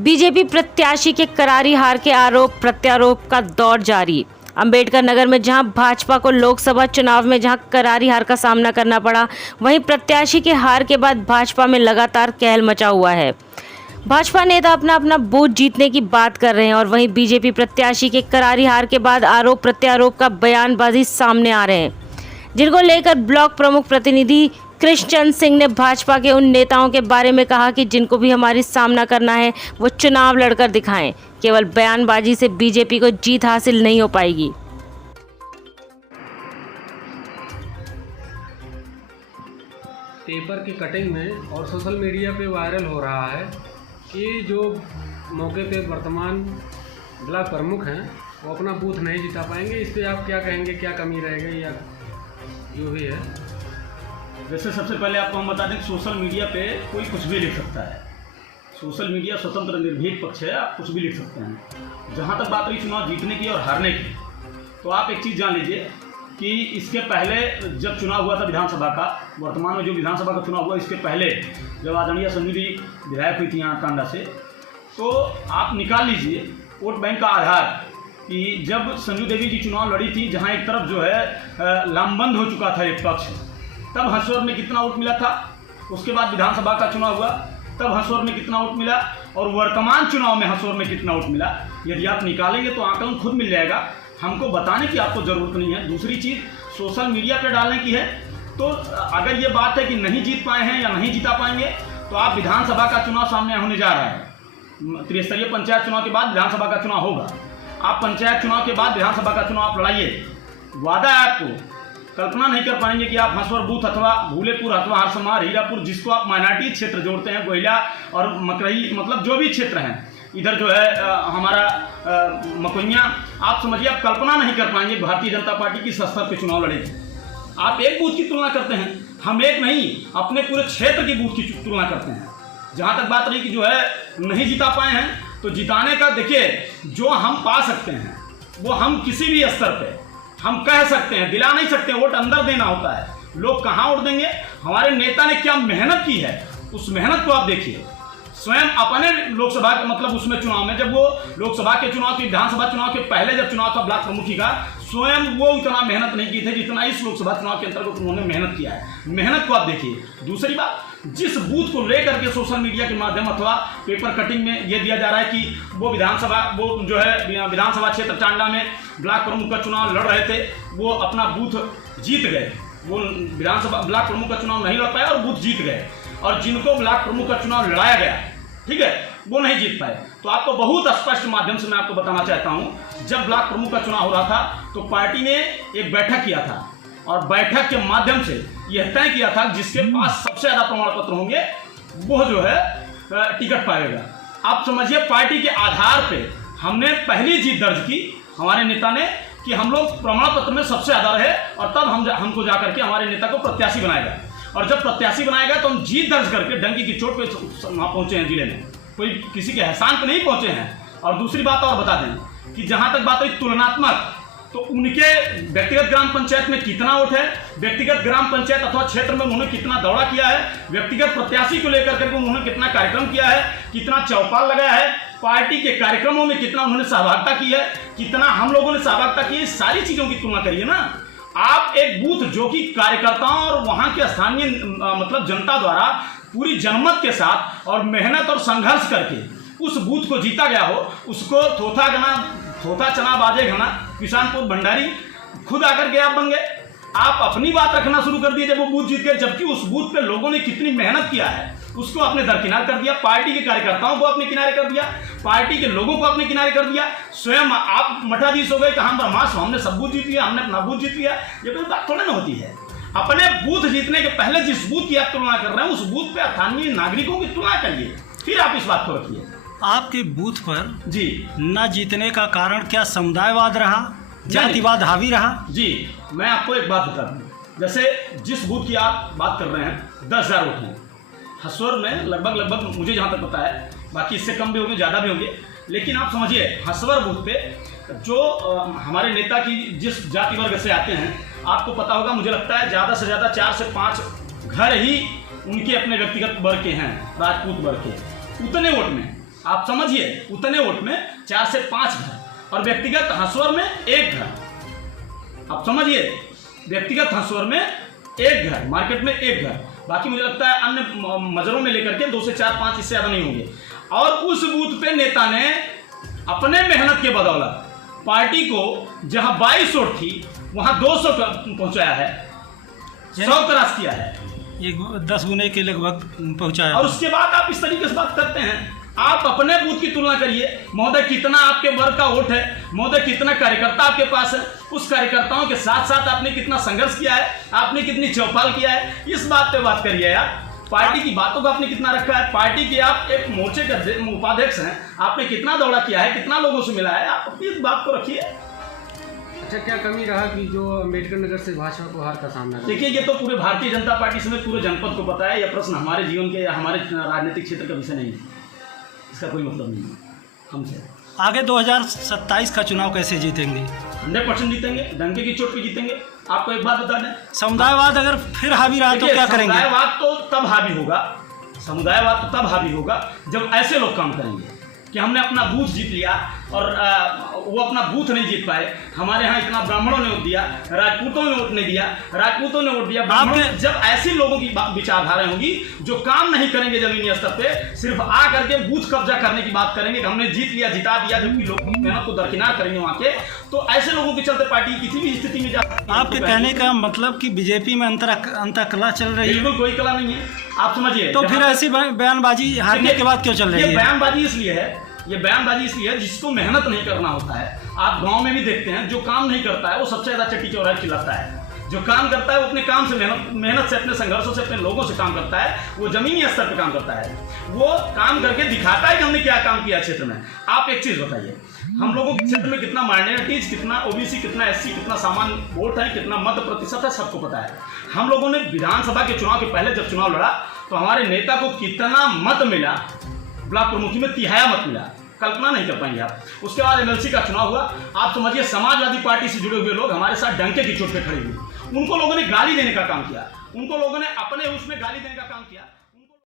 BJP प्रत्याशी के करारी हार के आरोप प्रत्यारोप का दौर जारी। अंबेडकर नगर में जहां भाजपा को लोकसभा चुनाव में जहां करारी हार का सामना करना पड़ा, वहीं प्रत्याशी के हार के बाद भाजपा में लगातार कहल मचा हुआ है। भाजपा नेता अपना अपना बूथ जीतने की बात कर रहे हैं और वहीं बीजेपी प्रत्याशी के करारी हार के बाद आरोप प्रत्यारोप का बयानबाजी सामने आ रहे हैं, जिनको लेकर ब्लॉक प्रमुख प्रतिनिधि कृष्णचंद सिंह ने भाजपा के उन नेताओं के बारे में कहा कि जिनको भी हमारी सामना करना है वो चुनाव लड़कर दिखाएं। केवल बयानबाजी से बीजेपी को जीत हासिल नहीं हो पाएगी। पेपर की कटिंग में और सोशल मीडिया पे वायरल हो रहा है कि जो मौके पे वर्तमान ब्लॉक प्रमुख हैं वो अपना बूथ नहीं जिता पाएंगे। इस पे आप क्या कहेंगे, क्या कमी रहेगी या जो भी है? वैसे सबसे पहले आपको हम बता दें कि सोशल मीडिया पे कोई कुछ भी लिख सकता है। सोशल मीडिया स्वतंत्र निर्भीक पक्ष है, आप कुछ भी लिख सकते हैं। जहाँ तक बात रही चुनाव जीतने की और हारने की, तो आप एक चीज़ जान लीजिए कि इसके पहले जब चुनाव हुआ था विधानसभा का, वर्तमान में जो विधानसभा का चुनाव हुआ, इसके पहले जब आदरणीय संजू दी विधायक हुई थी यहाँ टांडा से, तो आप निकाल लीजिए वोट बैंक का आधार कि जब संजू देवी जी चुनाव लड़ी थी, जहाँ एक तरफ जो है लामबंद हो चुका था एक पक्ष, तब हंसवर में कितना वोट मिला था। उसके बाद विधानसभा का चुनाव हुआ, तब हंसवर में कितना वोट मिला, और वर्तमान चुनाव में हंसवर में कितना वोट मिला, यदि आप निकालेंगे तो आंकलन खुद मिल जाएगा। हमको बताने की आपको ज़रूरत नहीं है। दूसरी चीज़ सोशल मीडिया पे डालने की है, तो अगर ये बात है कि नहीं जीत पाए हैं या नहीं जीता पाएंगे, तो आप विधानसभा का चुनाव सामने होने जा रहा है। त्रिस्तरीय पंचायत चुनाव के बाद विधानसभा का चुनाव होगा। आप पंचायत चुनाव के बाद विधानसभा का चुनाव आप लड़ाइए। वादा है आपको, कल्पना नहीं कर पाएंगे कि आप हंसवर बूथ अथवा भूलेपुर अथवा हरसमार हीरापुर, जिसको आप माइनॉरिटी क्षेत्र जोड़ते हैं, गोहिला और मकरई, मतलब जो भी क्षेत्र हैं इधर जो है हमारा मकोइया, आप समझिए आप कल्पना नहीं कर पाएंगे भारतीय जनता पार्टी की स्तर पे चुनाव लड़ेगी। आप एक बूथ की तुलना करते हैं, हम एक नहीं अपने पूरे क्षेत्र की बूथ की तुलना करते हैं। जहाँ तक बात रही कि जो है नहीं जिता पाए हैं, तो जिताने का देखिए जो हम पा सकते हैं वो हम किसी भी स्तर पे हम कह सकते हैं, दिला नहीं सकते। वोट अंदर देना होता है। लोग कहाँ वोट देंगे? हमारे नेता ने क्या मेहनत की है, उस मेहनत को आप देखिए। स्वयं अपने लोकसभा के मतलब उसमें चुनाव में, जब वो लोकसभा के चुनाव के विधानसभा चुनाव के पहले जब चुनाव था ब्लॉक प्रमुखी का, स्वयं वो उतना मेहनत नहीं की थी जितना इस लोकसभा चुनाव के अंतर्गत उन्होंने मेहनत किया है। मेहनत को आप देखिए। दूसरी बात, जिस बूथ को लेकर के सोशल मीडिया के माध्यम अथवा पेपर कटिंग में ये दिया जा रहा है कि वो जो है विधानसभा क्षेत्र टांडा में ब्लॉक प्रमुख का चुनाव लड़ रहे थे, वो अपना बूथ जीत गए। वो विधानसभा ब्लॉक प्रमुख का चुनाव नहीं लड़ पाए और बूथ जीत गए, और जिनको ब्लॉक प्रमुख का चुनाव लड़ाया गया, ठीक है, वो नहीं जीत पाए। तो आपको बहुत स्पष्ट माध्यम से मैं आपको बताना चाहता हूं, जब ब्लॉक प्रमुख का चुनाव हो रहा था तो पार्टी ने एक बैठक किया था, और बैठक के माध्यम से यह तय किया था जिसके पास सबसे ज्यादा प्रमाण पत्र होंगे वो जो है टिकट पाएगा। आप समझिए पार्टी के आधार पे हमने पहली जीत दर्ज की, हमारे नेता ने, कि हम लोग प्रमाण पत्र में सबसे ज्यादा रहे, और तब हमको जाकर के हमारे नेता को प्रत्याशी बनाएगा। और जब प्रत्याशी बनाएगा तो हम जीत दर्ज करके डंकी की चोट पे वहाँ पहुंचे हैं जिले में, कोई किसी के एहसान पे नहीं पहुंचे हैं। और दूसरी बात और बता दें कि जहां तक बात हुई तुलनात्मक, तो उनके व्यक्तिगत ग्राम पंचायत में कितना वोट है, व्यक्तिगत ग्राम पंचायत अथवा क्षेत्र में उन्होंने कितना दौरा किया है, व्यक्तिगत प्रत्याशी को लेकर के उन्होंने कितना कार्यक्रम किया है, कितना चौपाल लगाया है, पार्टी के कार्यक्रमों में कितना उन्होंने सहभागिता की है, कितना हम लोगों ने सहभागिता की है, सारी चीजों की तुलना करिए ना आप। एक बूथ जो कि कार्यकर्ताओं और वहां के स्थानीय मतलब जनता द्वारा पूरी जनमत के साथ और मेहनत और संघर्ष करके उस बूथ को जीता गया हो, उसको थोथा चना बाजे घना किसानपुर भंडारी खुद आकर के आप बन गए। आप अपनी बात रखना शुरू कर दिए जब वो बूथ जीत गए, जबकि उस बूथ पे लोगों ने कितनी मेहनत किया है उसको आपने दरकिनार कर दिया। पार्टी के कार्यकर्ताओं को आपने किनारे कर दिया, पार्टी के लोगों को आपने किनारे कर दिया। स्वयं आप मठाधीश हो गए कि हम ब्रह्मास्त्र, हमने सब बूथ जीत लिया, हमने अपना बूथ जीत लिया। ये कोई बात थोड़ी ना होती है। अपने बूथ जीतने के पहले जिस बूथ की आप तुलना कर रहे हैं, उस बूथ पे स्थानीय नागरिकों की तुलना करिए, फिर आप इस बात को रखिए। आपके बूथ पर जी न जीतने का कारण क्या समुदायवाद रहा, जातिवाद हावी रहा? जी मैं आपको एक बात बता दूं, जैसे जिस बूथ की आप बात कर रहे हैं 10,000 वोट हैं। हंसवर में लगभग मुझे जहाँ तक पता है, बाकी इससे कम भी होंगे ज़्यादा भी होंगे, लेकिन आप समझिए हंसवर बूथ पे जो हमारे नेता की जिस जाति वर्ग से आते हैं, आपको पता होगा, मुझे लगता है ज़्यादा से ज़्यादा 4 से 5 घर ही उनके अपने व्यक्तिगत वर्ग के हैं, राजपूत वर्ग के। उतने वोट में आप समझिए, उतने वोट में 4 से 5 घर, और व्यक्तिगत हंसवर में 1 घर। आप समझिए, व्यक्तिगत हंसवर में 1 घर, मार्केट में 1 घर, बाकी मुझे लगता है अन्य मजरों में लेकर के 2 से 4, 5 इससे ज़्यादा नहीं होंगे। और उस बूथ पे नेता ने अपने मेहनत के बदौलत पार्टी को जहां 22 वोट थी वहां 200 पहुंचाया है, 100 क्रॉस किया है, 10 गुने के लगभग पहुंचाया। और उसके बाद आप इस तरीके से बात करते हैं। आप अपने बूथ की तुलना करिए महोदय, कितना आपके वर्ग का वोट है, महोदय कितना कार्यकर्ता आपके पास है, उस कार्यकर्ताओं के साथ साथ आपने कितना संघर्ष किया है, आपने कितनी चौपाल किया है, इस बात पे बात करिए यार। पार्टी की बातों को आपने कितना रखा है, पार्टी के आप एक मोर्चे के उपाध्यक्ष हैं, आपने कितना दौड़ा किया है, कितना लोगों से मिला है, आप अपनी इस बात को रखिए। अच्छा, क्या कमी रहा कि जो अम्बेडकर नगर से भाजपा को हार का सामना करना? देखिए, ये तो पूरे भारतीय जनता पार्टी समेत पूरे जनपद को पता है। यह प्रश्न हमारे जीवन के या हमारे राजनीतिक क्षेत्र का विषय नहीं है, इसका कोई मतलब नहीं है हमसे। आगे 2027 का चुनाव कैसे जीतेंगे? 100% जीतेंगे, डंके की चोट पे जीतेंगे। आपको एक बात बता दें, समुदायवाद अगर फिर हावी रहा तो क्या करेंगे? समुदायवाद तो तब हावी होगा, समुदायवाद तो तब हावी होगा जब ऐसे लोग काम करेंगे कि हमने अपना बूथ जीत लिया और वो अपना बूथ नहीं जीत पाए। हमारे यहाँ इतना ब्राह्मणों ने वोट दिया, राजपूतों ने वोट नहीं दिया, राजपूतों ने वोट दिया, ब्राह्मणों। जब ऐसी लोगों की विचारधाराएं होंगी जो काम नहीं करेंगे जमीनी स्तर पे, सिर्फ आ करके बूथ कब्जा करने की बात करेंगे कि हमने जीत लिया, जिता दिया, जबकि लोगों की मेहनत को दरकिनार करेंगे वहाँ के, तो ऐसे लोगों के चलते पार्टी किसी भी स्थिति में जा सकती है। आपके कहने का मतलब कि बीजेपी में अंतःकलह चल रही है? बिल्कुल कोई कला नहीं है, आप समझिए। तो फिर ऐसी बयानबाजी हारने के बाद क्यों चल रही है? ये बयानबाजी इसलिए है, ये बयानबाजी इसलिए है जिसको मेहनत नहीं करना होता है। आप गांव में भी देखते हैं, जो काम नहीं करता है वो सबसे ज्यादा चट्टी चौराहे चिल्लाता है। जो काम करता है वो अपने काम से मेहनत से, अपने संघर्षों से, अपने लोगों से काम करता है, वो जमीनी स्तर पर काम करता है, वो काम करके दिखाता है कि हमने क्या काम किया क्षेत्र में। आप एक चीज बताइए, हम लोगों के क्षेत्र में कितना माइनॉरिटीज, कितना ओबीसी, कितना एससी, कितना सामान्य वोट है, कितना मत प्रतिशत है, सबको पता है। हम लोगों ने विधानसभा के चुनाव के पहले जब चुनाव लड़ा तो हमारे नेता को कितना मत मिला, ब्लॉक प्रमुखी में 3 मत मिला, कल्पना नहीं कर पाएंगे आप। उसके बाद एमएलसी का चुनाव हुआ, आप समझिए समाजवादी पार्टी से जुड़े हुए लोग हमारे साथ डंके की चोट पे खड़े हुए, उनको लोगों ने गाली देने का काम किया, उनको लोगों ने अपने उसमें गाली देने का काम किया।